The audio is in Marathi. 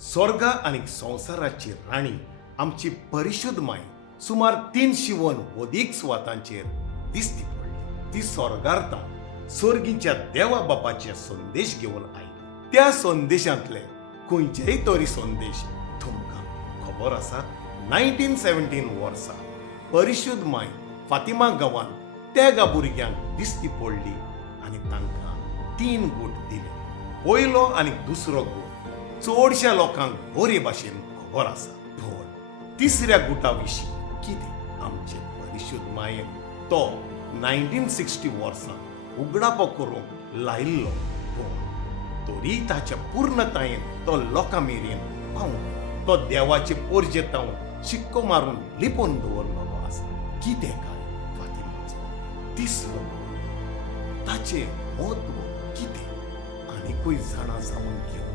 स्वर्गा आणि संसाराची राणी आमची परिशुद्ध माय सुमार 300 अधिक स्वातांचेर दिसती पडली. ती स्वर्गार्ता स्वर्गीच्या देवा बापाचे संदेश घेऊन आयली. त्या संदेशांतले खंयचेय तरी संदेश तुमकां खबर आसा? 1917 वर्सा परिशुद्ध माय फातिमा गांवांत त्या भुरग्यांक दिसती पडली आनी तांकां 3 गूट दिले. पयलो आनी दुसरो गूट चडशा लोकांक बरे भाशेन खबर आसा. पूण तिसऱ्या गुटा विशीं कितें आमचे परिशुद्ध मायेन तो 1960 वर्सा उगडापो करूंक लायिल्लो. पूण तरी ताच्या पूर्णतायेन तो लोकां मेरेन पावूंक तो देवाचे पोरजेतावन शिक्को मारून लिपोवन दवरलेलो आसा. कितें काय फातिमाचो तिसरो ताचें म्हत्व कितें आनीकूय जाणा जावन घेवं.